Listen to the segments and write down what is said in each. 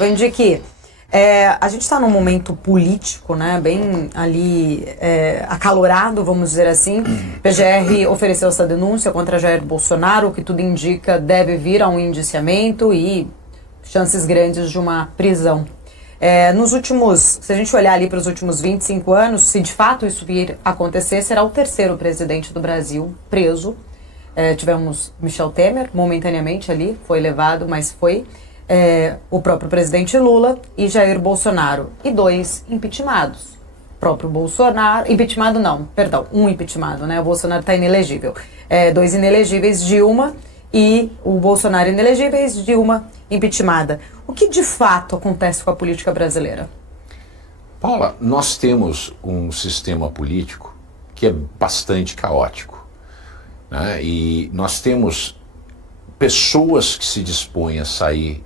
Vendi que a gente está num momento político, né, bem ali acalorado, vamos dizer assim. PGR ofereceu essa denúncia contra Jair Bolsonaro, o que tudo indica deve vir a um indiciamento e chances grandes de uma prisão. Se a gente olhar ali para os últimos 25 anos, se de fato isso vir a acontecer, será o terceiro presidente do Brasil preso. Tivemos Michel Temer, momentaneamente ali, foi levado, mas foi o próprio presidente Lula e Jair Bolsonaro. E 2 impeachmentados. Próprio Bolsonaro, impeachmentado não, perdão, um impeachmentado, né? O Bolsonaro está inelegível. 2 inelegíveis, Dilma e o Bolsonaro inelegíveis, Dilma impeachmentada. O que de fato acontece com a política brasileira? Paula, nós temos um sistema político que é bastante caótico, né? E nós temos pessoas que se dispõem a sair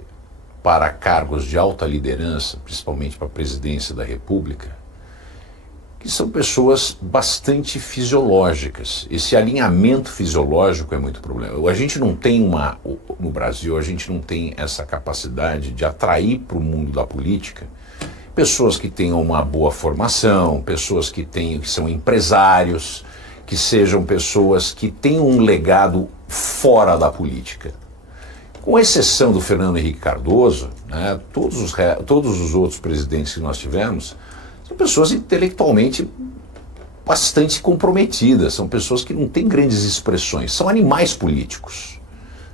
para cargos de alta liderança, principalmente para a presidência da República, que são pessoas bastante fisiológicas. Esse alinhamento fisiológico é muito problema. A gente não tem no Brasil, a gente não tem essa capacidade de atrair para o mundo da política pessoas que tenham uma boa formação, pessoas que são empresários, que sejam pessoas que tenham um legado fora da política. Com exceção do Fernando Henrique Cardoso, né, todos os outros presidentes que nós tivemos são pessoas intelectualmente bastante comprometidas, são pessoas que não têm grandes expressões, são animais políticos.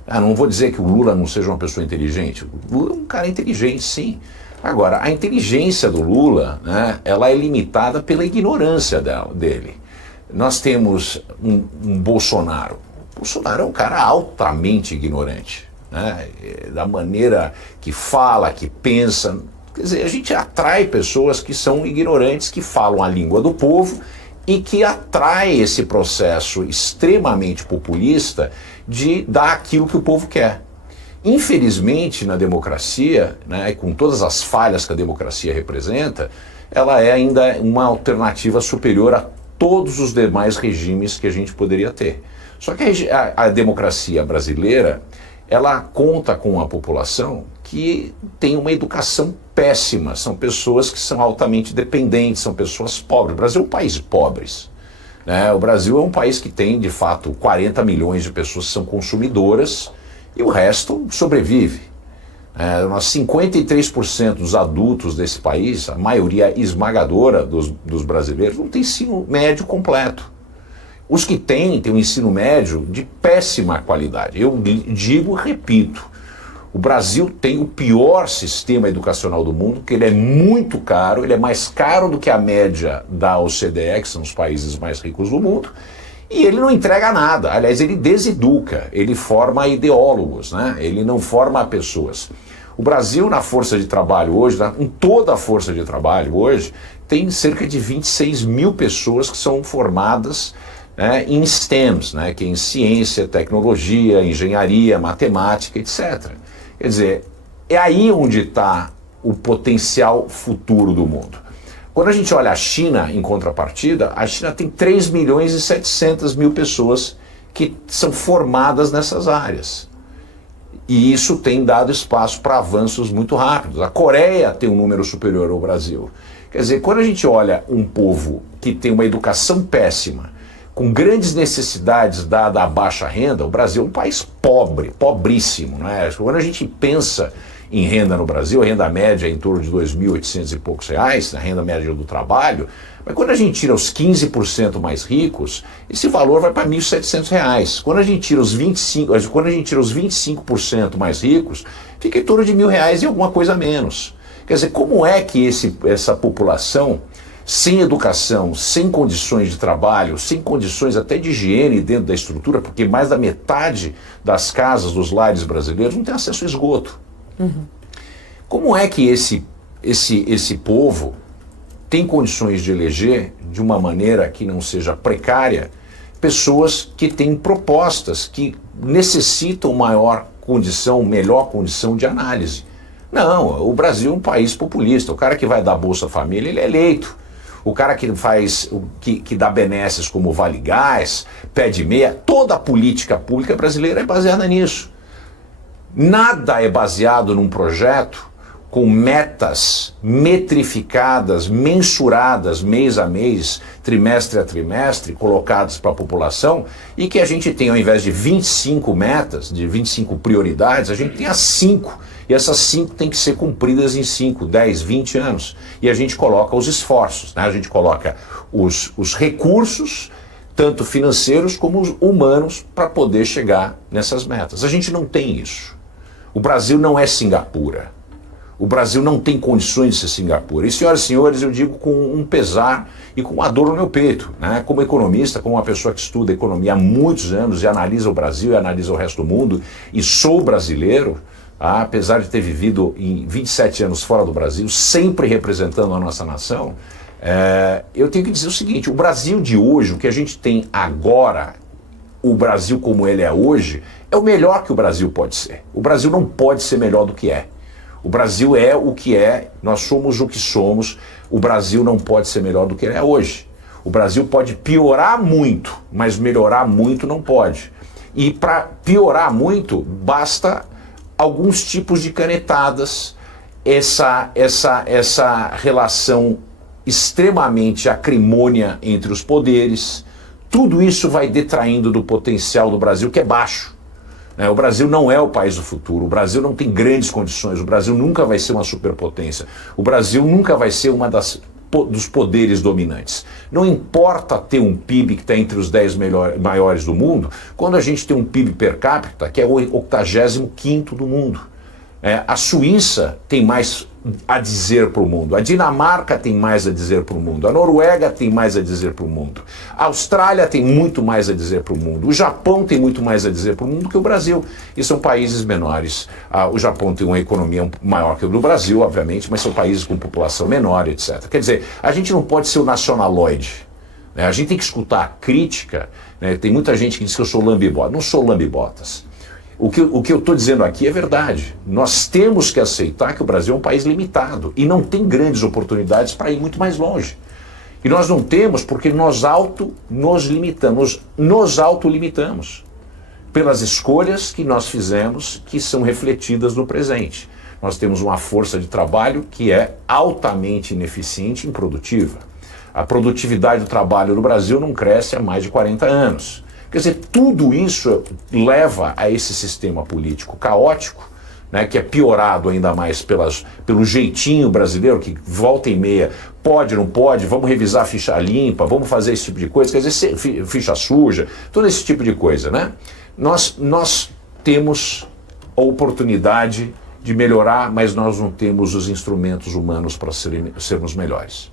Não vou dizer que o Lula não seja uma pessoa inteligente, o Lula é um cara inteligente, sim. Agora, a inteligência do Lula, né, ela é limitada pela ignorância dele. Nós temos um Bolsonaro. O Bolsonaro é um cara altamente ignorante, né, da maneira que fala, que pensa. Quer dizer, a gente atrai pessoas que são ignorantes, que falam a língua do povo e que atrai esse processo extremamente populista de dar aquilo que o povo quer. Infelizmente, na democracia, né, com todas as falhas que a democracia representa, ela é ainda uma alternativa superior a todos os demais regimes que a gente poderia ter. Só que a democracia brasileira, ela conta com uma população que tem uma educação péssima, são pessoas que são altamente dependentes, são pessoas pobres. O Brasil é um país de pobres, né? O Brasil é um país que tem, de fato, 40 milhões de pessoas que são consumidoras e o resto sobrevive. 53% dos adultos desse país, a maioria esmagadora dos brasileiros, não tem ensino médio completo. Os que têm um ensino médio de péssima qualidade. Eu digo, repito, o Brasil tem o pior sistema educacional do mundo, que ele é muito caro, ele é mais caro do que a média da OCDE, que são os países mais ricos do mundo, e ele não entrega nada. Aliás, ele deseduca, ele forma ideólogos, né? Ele não forma pessoas. O Brasil, na força de trabalho hoje, em toda a força de trabalho hoje, tem cerca de 26 mil pessoas que são formadas, né, em STEMs, né, que é em ciência, tecnologia, engenharia, matemática, etc. Quer dizer, é aí onde está o potencial futuro do mundo. Quando a gente olha a China em contrapartida, a China tem 3 milhões e 700 mil pessoas que são formadas nessas áreas. E isso tem dado espaço para avanços muito rápidos. A Coreia tem um número superior ao Brasil. Quer dizer, quando a gente olha um povo que tem uma educação péssima, com grandes necessidades dada a baixa renda, o Brasil é um país pobre, pobríssimo, né? Quando a gente pensa em renda no Brasil, a renda média é em torno de R$ 2.800 e poucos reais, a renda média do trabalho, mas quando a gente tira os 15% mais ricos, esse valor vai para R$ 1.700. Quando a gente tira os 25% mais ricos, fica em torno de R$ 1.000 e alguma coisa a menos. Quer dizer, como é que essa população, sem educação, sem condições de trabalho, sem condições até de higiene dentro da estrutura, porque mais da metade das casas dos lares brasileiros não tem acesso a esgoto. Uhum. Como é que esse povo tem condições de eleger, de uma maneira que não seja precária, pessoas que têm propostas que necessitam melhor condição de análise? Não, o Brasil é um país populista. O cara que vai dar Bolsa Família, ele é eleito. O cara que que dá benesses como Vale Gás, Pé de Meia, toda a política pública brasileira é baseada nisso. Nada é baseado num projeto com metas metrificadas, mensuradas mês a mês, trimestre a trimestre, colocadas para a população, e que a gente tem, ao invés de 25 metas, de 25 prioridades, a gente tem as 5. E essas 5 têm que ser cumpridas em 5, 10, 20 anos. E a gente coloca os esforços, né? A gente coloca os recursos, tanto financeiros como os humanos, para poder chegar nessas metas. A gente não tem isso. O Brasil não é Singapura. O Brasil não tem condições de ser Singapura. E, senhoras e senhores, eu digo com um pesar e com uma dor no meu peito, né? Como economista, como uma pessoa que estuda economia há muitos anos e analisa o Brasil e analisa o resto do mundo, e sou brasileiro, apesar de ter vivido em 27 anos fora do Brasil, sempre representando a nossa nação, eu tenho que dizer o seguinte: o Brasil de hoje, o que a gente tem agora, o Brasil como ele é hoje, é o melhor que o Brasil pode ser. O Brasil não pode ser melhor do que é. O Brasil é o que é, nós somos o que somos, o Brasil não pode ser melhor do que ele é hoje. O Brasil pode piorar muito, mas melhorar muito não pode. E para piorar muito, basta alguns tipos de canetadas, essa relação extremamente acrimônia entre os poderes, tudo isso vai detraindo do potencial do Brasil, que é baixo. O Brasil não é o país do futuro, o Brasil não tem grandes condições, o Brasil nunca vai ser uma superpotência, o Brasil nunca vai ser dos poderes dominantes. Não importa ter um PIB que está entre os 10 maiores do mundo, quando a gente tem um PIB per capita que é o 85º do mundo. A Suíça tem mais a dizer para o mundo, a Dinamarca tem mais a dizer para o mundo, a Noruega tem mais a dizer para o mundo, a Austrália tem muito mais a dizer para o mundo, o Japão tem muito mais a dizer para o mundo que o Brasil, e são países menores. O Japão tem uma economia maior que o do Brasil, obviamente, mas são países com população menor, etc. Quer dizer, a gente não pode ser o nacionaloide, né? A gente tem que escutar a crítica, né? Tem muita gente que diz que eu sou lambibota. Não sou lambibotas. O que eu estou dizendo aqui é verdade. Nós temos que aceitar que o Brasil é um país limitado e não tem grandes oportunidades para ir muito mais longe. E nós não temos porque nós nos autolimitamos pelas escolhas que nós fizemos, que são refletidas no presente. Nós temos uma força de trabalho que é altamente ineficiente e improdutiva. A produtividade do trabalho no Brasil não cresce há mais de 40 anos. Quer dizer, tudo isso leva a esse sistema político caótico, né, que é piorado ainda mais pelo jeitinho brasileiro, que volta e meia, pode, não pode, vamos revisar a ficha limpa, vamos fazer esse tipo de coisa, quer dizer, ficha suja, todo esse tipo de coisa, né? Nós temos a oportunidade de melhorar, mas nós não temos os instrumentos humanos para sermos melhores.